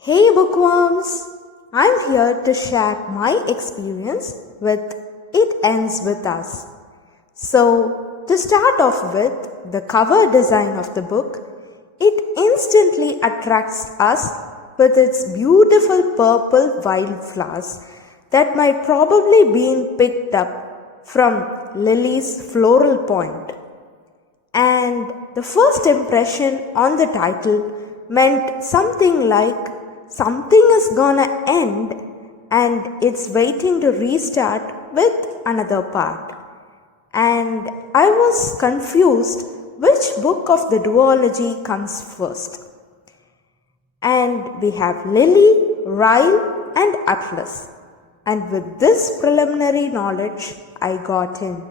Hey bookworms! I'm here to share my experience with It Ends With Us. So, to start off with the cover design of the book, it instantly attracts us with its beautiful purple wildflowers that might probably been picked up from Lily's floral point. And the first impression on the title meant something like something is gonna end and it's waiting to restart with another part. And I was confused which book of the duology comes first. And we have Lily, Ryle, and Atlas. And with this preliminary knowledge, I got in.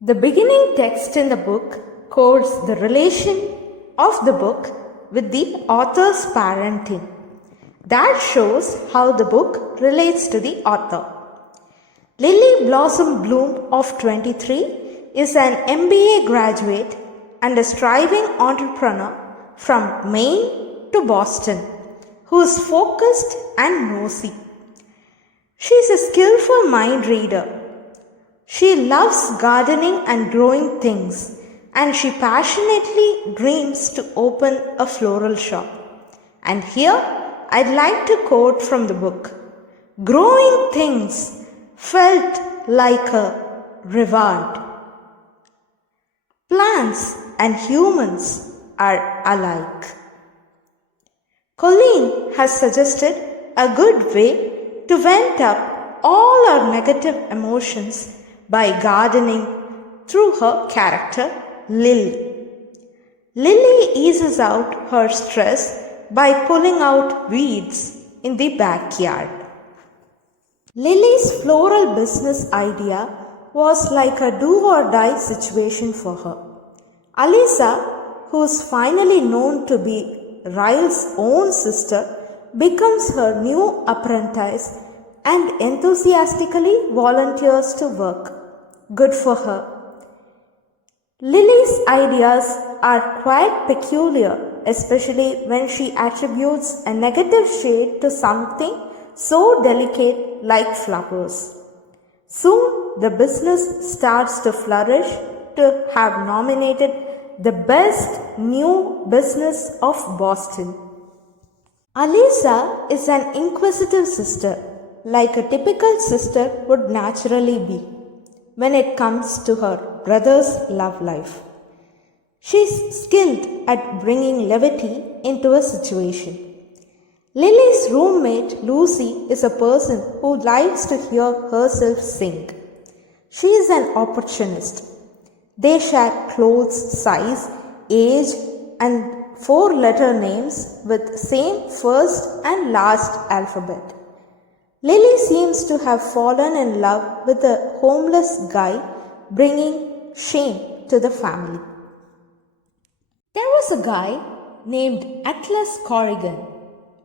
The beginning text in the book codes the relation of the book with the author's parenting. That shows how the book relates to the author. Lily Blossom Bloom of 23 is an MBA graduate and a striving entrepreneur from Maine to Boston who is focused and nosy. She is a skillful mind reader. She loves gardening and growing things, and she passionately dreams to open a floral shop. And here, I'd like to quote from the book. Growing things felt like a reward. Plants and humans are alike. Colleen has suggested a good way to vent up all our negative emotions by gardening through her character Lily. Lily eases out her stress by pulling out weeds in the backyard. Lily's floral business idea was like a do-or-die situation for her. Alisa, who is finally known to be Ryle's own sister, becomes her new apprentice and enthusiastically volunteers to work. Good for her. Lily's ideas are quite peculiar, especially when she attributes a negative shade to something so delicate like flowers. Soon the business starts to flourish to have nominated the best new business of Boston. Alisa is an inquisitive sister, like a typical sister would naturally be when it comes to her brother's love life. She's skilled at bringing levity into a situation. Lily's roommate Lucy is a person who likes to hear herself sing. She is an opportunist. They share clothes size, age, and 4-letter names with same first and last alphabet. Lily seems to have fallen in love with a homeless guy, bringing shame to the family. There was a guy named Atlas Corrigan,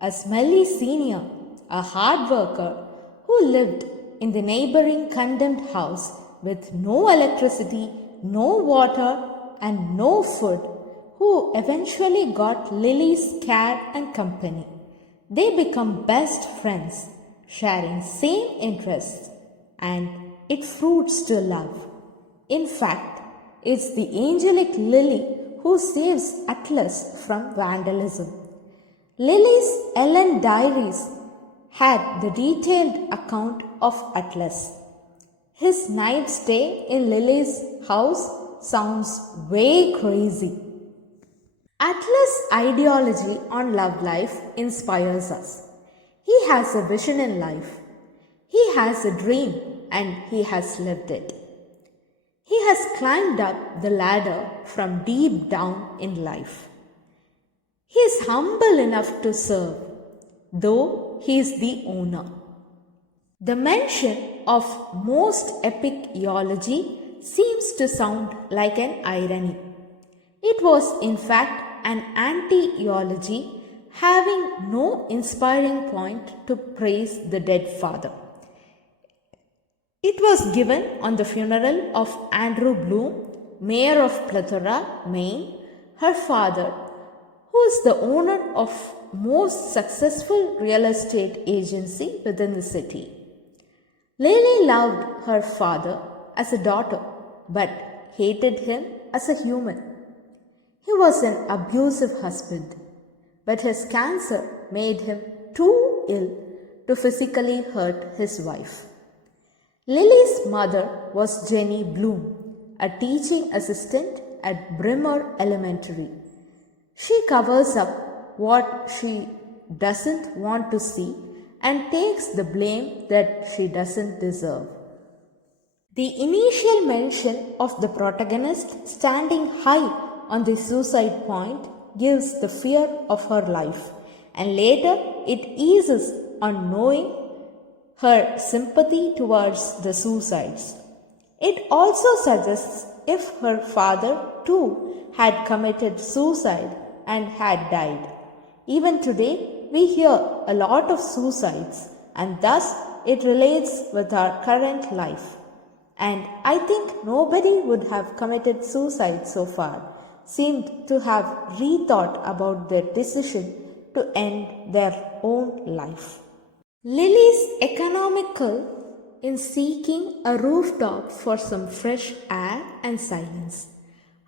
a smelly senior, a hard worker who lived in the neighboring condemned house with no electricity, no water, and no food, who eventually got Lily's care and company. They become best friends, sharing same interests, and it fruits to love. In fact, it's the angelic Lily who saves Atlas from vandalism. Lily's Ellen diaries had the detailed account of Atlas. His night stay in Lily's house sounds way crazy. Atlas' ideology on love life inspires us. He has a vision in life. He has a dream and he has lived it. He has climbed up the ladder from deep down in life. He is humble enough to serve, though he is the owner. The mention of most epic eulogy seems to sound like an irony. It was in fact an anti-eulogy, having no inspiring point to praise the dead father. It was given on the funeral of Andrew Bloom, mayor of Plethora, Maine, her father, who is the owner of most successful real estate agency within the city. Lily loved her father as a daughter but hated him as a human. He was an abusive husband, but his cancer made him too ill to physically hurt his wife. Lily's mother was Jenny Bloom, a teaching assistant at Brimmer Elementary. She covers up what she doesn't want to see and takes the blame that she doesn't deserve. The initial mention of the protagonist standing high on the suicide point gives the fear of her life, and later it eases on knowing her sympathy towards the suicides. It also suggests if her father too had committed suicide and had died. Even today, we hear a lot of suicides, and thus it relates with our current life. And I think nobody would have committed suicide so far, seemed to have rethought about their decision to end their own life. Lily's economical in seeking a rooftop for some fresh air and silence.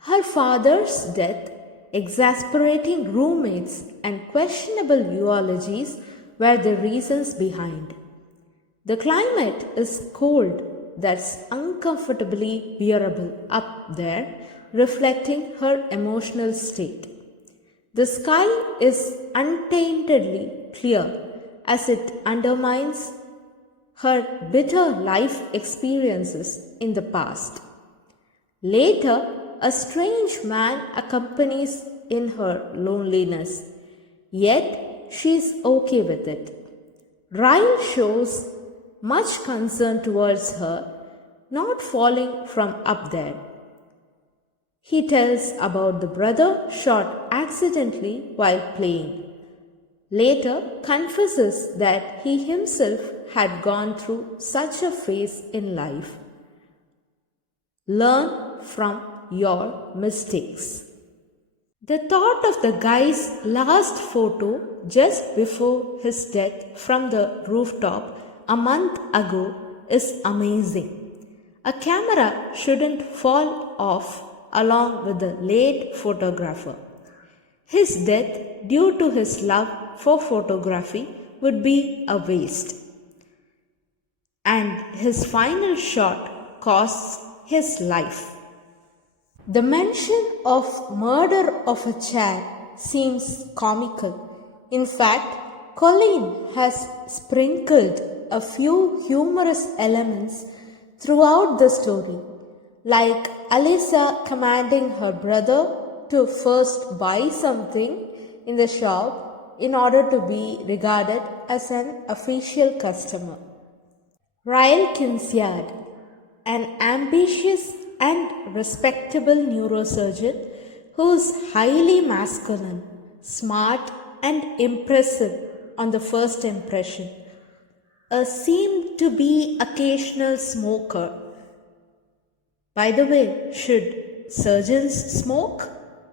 Her father's death, exasperating roommates, and questionable eulogies were the reasons behind. The climate is cold, that's uncomfortably bearable up there, reflecting her emotional state. The sky is untaintedly clear as it undermines her bitter life experiences in the past. Later, a strange man accompanies in her loneliness, yet she is okay with it. Ryle shows much concern towards her not falling from up there. He tells about the brother shot accidentally while playing. Later confesses that he himself had gone through such a phase in life. Learn from your mistakes. The thought of the guy's last photo just before his death from the rooftop a month ago is amazing. A camera shouldn't fall off along with the late photographer. His death due to his love for photography would be a waste. And his final shot costs his life. The mention of murder of a chair seems comical. In fact, Colleen has sprinkled a few humorous elements throughout the story, like Alyssa commanding her brother to first buy something in the shop in order to be regarded as an official customer. Ryle Kincaid, an ambitious and respectable neurosurgeon who is highly masculine, smart and impressive on the first impression, seemed to be occasional smoker. By the way, should surgeons smoke?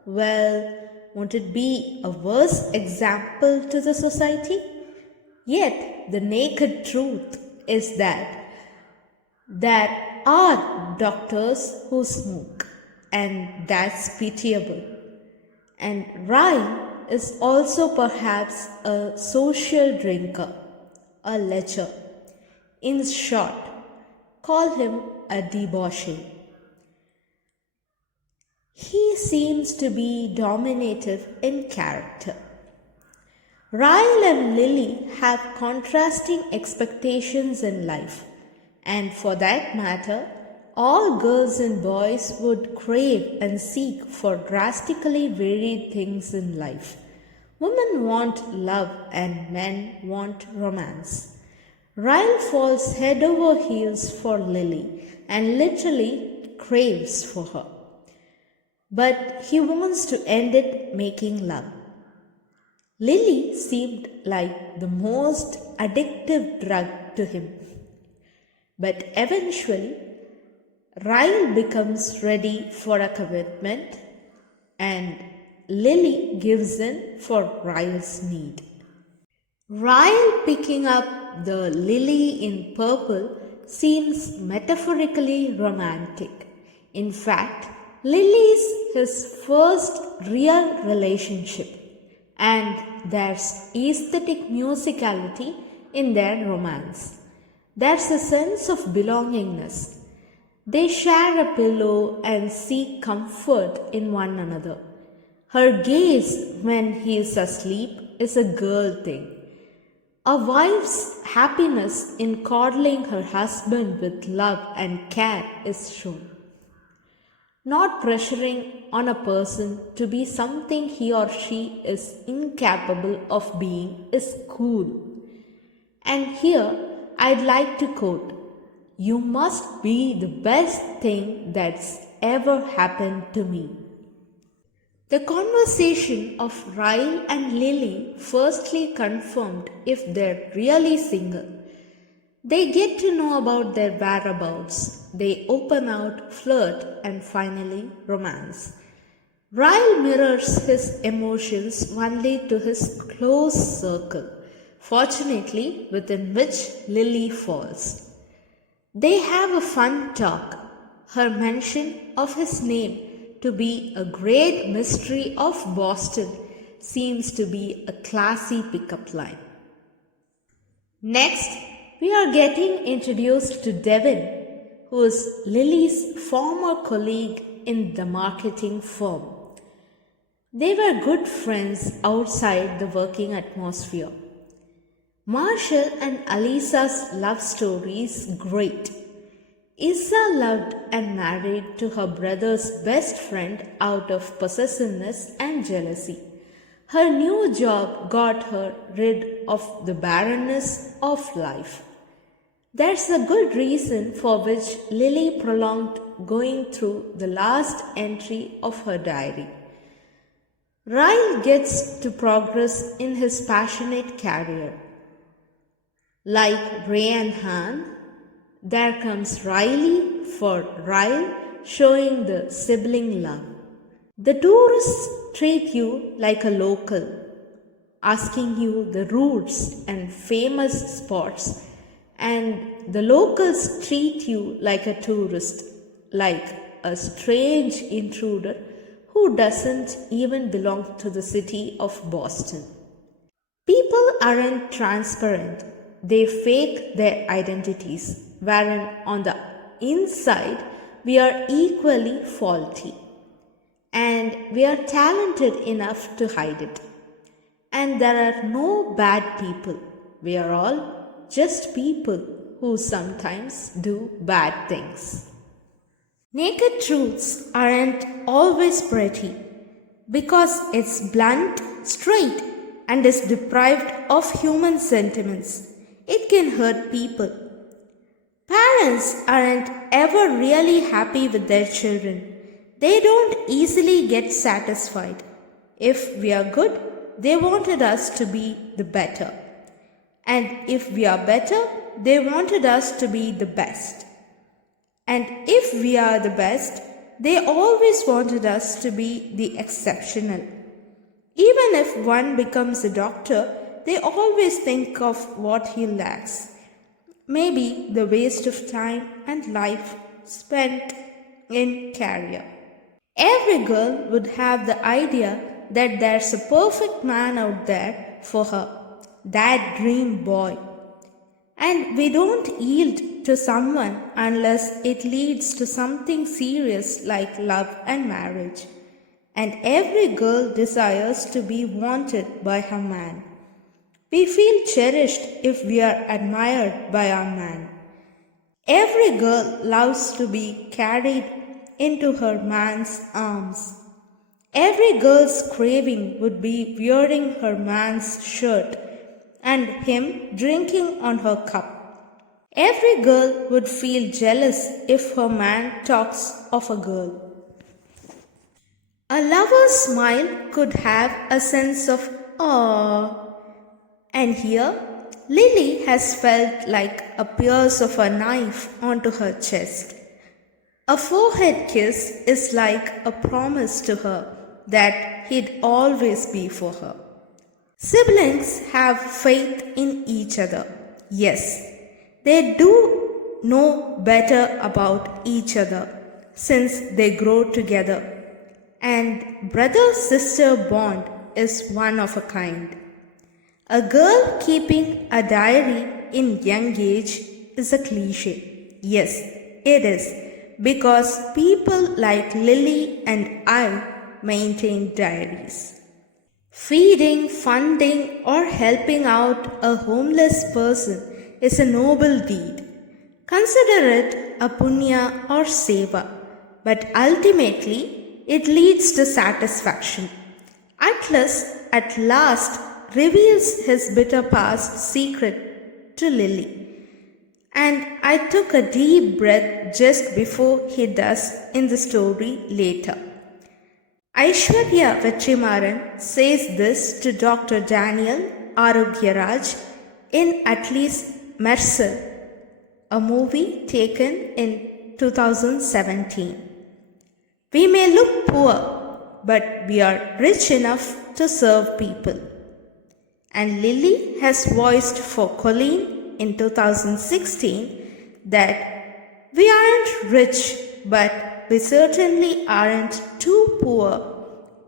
Well, won't it be a worse example to the society? Yet the naked truth is that there are doctors who smoke, and that's pitiable. And Ryle is also perhaps a social drinker, a lecher. In short, call him a debauchee. He seems to be dominative in character. Ryle and Lily have contrasting expectations in life, and for that matter, all girls and boys would crave and seek for drastically varied things in life. Women want love and men want romance. Ryle falls head over heels for Lily and literally craves for her. But he wants to end it making love. Lily seemed like the most addictive drug to him. But eventually, Ryle becomes ready for a commitment, and Lily gives in for Ryle's need. Ryle picking up the lily in purple seems metaphorically romantic. In fact, Lily is his first real relationship, and there's aesthetic musicality in their romance. There's a sense of belongingness. They share a pillow and seek comfort in one another. Her gaze when he is asleep is a girl thing. A wife's happiness in coddling her husband with love and care is shown. Not pressuring on a person to be something he or she is incapable of being is cool. And here I'd like to quote, "You must be the best thing that's ever happened to me." The conversation of Ryle and Lily firstly confirmed if they're really single. They get to know about their whereabouts. They open out, flirt, and finally romance. Ryle mirrors his emotions only to his close circle, fortunately within which Lily falls. They have a fun talk. Her mention of his name to be a great mystery of Boston seems to be a classy pickup line. Next, we are getting introduced to Devin, who is Lily's former colleague in the marketing firm. They were good friends outside the working atmosphere. Marshall and Alisa's love story is great. Isa loved and married to her brother's best friend out of possessiveness and jealousy. Her new job got her rid of the barrenness of life. There's a good reason for which Lily prolonged going through the last entry of her diary. Ryle gets to progress in his passionate career. Like Ray and Han, there comes Riley for Ryle, showing the sibling love. The tourists treat you like a local, asking you the routes and famous spots, and the locals treat you like a tourist, like a strange intruder who doesn't even belong to the city of Boston. People aren't transparent. They fake their identities, wherein on the inside we are equally faulty. And we are talented enough to hide it. And there are no bad people. We are all just people who sometimes do bad things. Naked truths aren't always pretty because it's blunt, straight, and is deprived of human sentiments. It can hurt people. Parents aren't ever really happy with their children. They don't easily get satisfied. If we are good, they wanted us to be the better. And if we are better, they wanted us to be the best. And if we are the best, they always wanted us to be the exceptional. Even if one becomes a doctor, they always think of what he lacks. Maybe the waste of time and life spent in career. Every girl would have the idea that there's a perfect man out there for her, that dream boy. And we don't yield to someone unless it leads to something serious like love and marriage. And every girl desires to be wanted by her man. We feel cherished if we are admired by our man. Every girl loves to be carried into her man's arms. Every girl's craving would be wearing her man's shirt and him drinking on her cup. Every girl would feel jealous if her man talks of a girl. A lover's smile could have a sense of awe. And here, Lily has felt like a pierce of a knife onto her chest. A forehead kiss is like a promise to her that he'd always be for her. Siblings have faith in each other. Yes, they do know better about each other since they grow together. And brother-sister bond is one of a kind. A girl keeping a diary in young age is a cliche. Yes, it is, because people like Lily and I maintain diaries. Feeding, funding, or helping out a homeless person is a noble deed. Consider it a punya or seva, but ultimately it leads to satisfaction. Atlas at last reveals his bitter past secret to Lily, and I took a deep breath just before he does in the story later. Aishwarya Vetrimaran says this to Dr. Daniel Arogyaraj in At Least Mercer, a movie taken in 2017. We may look poor, but we are rich enough to serve people. And Lily has voiced for Colleen in 2016 that we aren't rich, but we certainly aren't too poor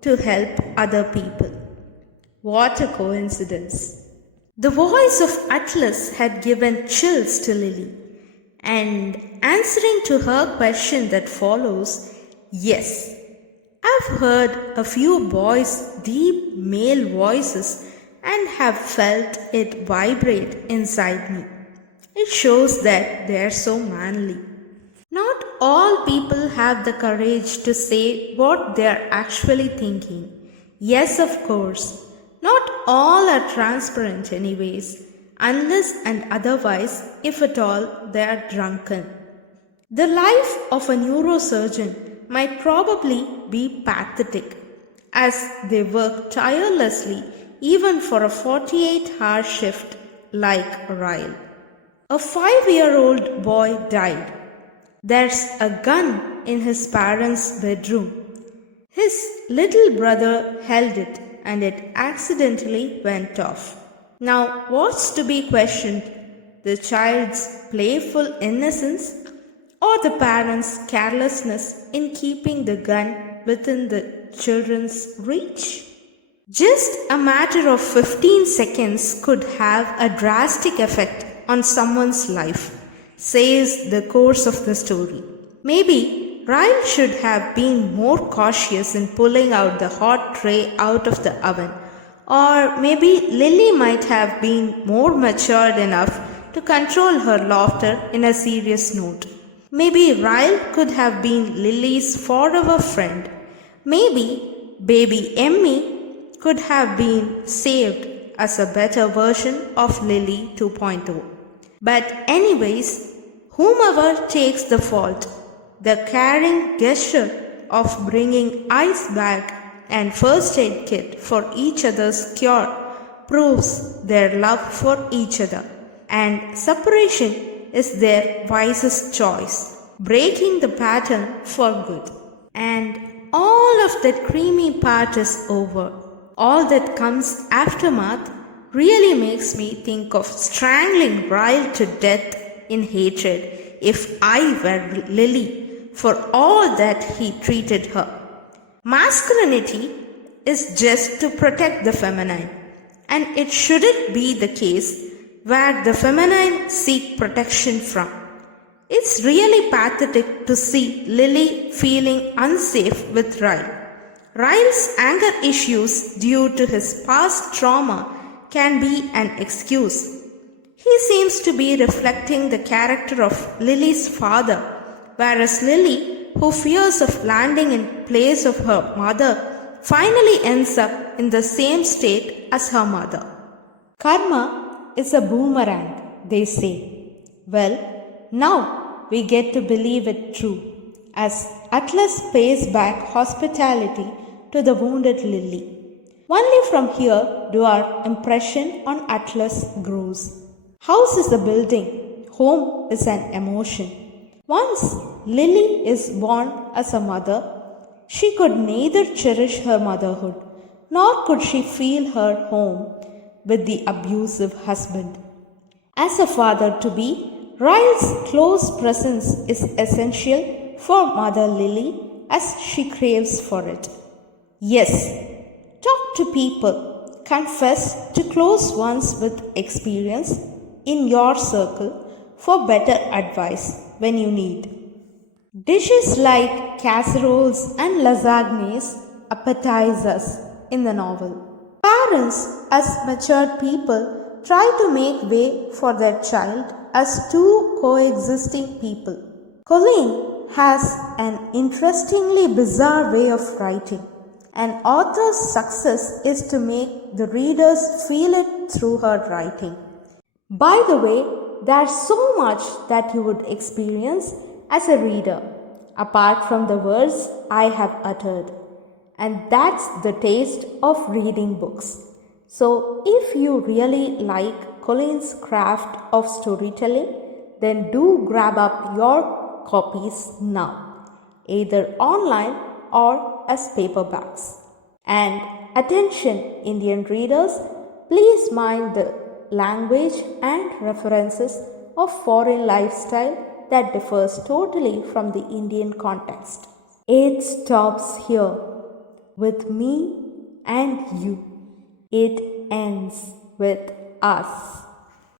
to help other people. What a coincidence. The voice of Atlas had given chills to Lily, and answering to her question that follows, yes, I've heard a few boys' deep male voices and have felt it vibrate inside me. It shows that they are so manly. Not all people have the courage to say what they are actually thinking. Yes, of course, not all are transparent anyways, unless and otherwise, if at all, they are drunken. The life of a neurosurgeon might probably be pathetic, as they work tirelessly even for a 48-hour shift like Ryle. A 5-year-old boy died. There's a gun in his parents' bedroom. His little brother held it and it accidentally went off. Now, what's to be questioned? The child's playful innocence or the parents' carelessness in keeping the gun within the children's reach? Just a matter of 15 seconds could have a drastic effect on someone's life, says the course of the story. Maybe Ryle should have been more cautious in pulling out the hot tray out of the oven, or maybe Lily might have been more matured enough to control her laughter in a serious note. Maybe Ryle could have been Lily's forever friend. Maybe baby Emmy could have been saved as a better version of Lily 2.0. But anyways, whomever takes the fault, the caring gesture of bringing ice bag and first aid kit for each other's cure proves their love for each other, and separation is their wisest choice, breaking the pattern for good. And all of that creamy part is over. All that comes aftermath really makes me think of strangling Ryle to death in hatred if I were Lily for all that he treated her. Masculinity is just to protect the feminine, and it shouldn't be the case where the feminine seek protection from. It's really pathetic to see Lily feeling unsafe with Ryle. Ryle's anger issues due to his past trauma can be an excuse. He seems to be reflecting the character of Lily's father, whereas Lily, who fears of landing in place of her mother, finally ends up in the same state as her mother. Karma is a boomerang, they say. Well, now we get to believe it true, as Atlas pays back hospitality to the wounded Lily. Only from here do our impression on Atlas grows. House is a building, home is an emotion. Once Lily is born as a mother, she could neither cherish her motherhood nor could she feel her home with the abusive husband. As a father to be, Ryle's close presence is essential for Mother Lily as she craves for it. Yes, talk to people, confess to close ones with experience in your circle for better advice when you need. Dishes like casseroles and lasagnes appetize us in the novel. Parents, as matured people, try to make way for their child as two coexisting people. Colleen has an interestingly bizarre way of writing. An author's success is to make the readers feel it through her writing. By the way, there's so much that you would experience as a reader, apart from the words I have uttered. And that's the taste of reading books. So, if you really like Colleen's craft of storytelling, then do grab up your copies now, either online or as paperbacks. And attention, Indian readers, please mind the language and references of foreign lifestyle that differs totally from the Indian context. It stops here with me and you. It ends with us.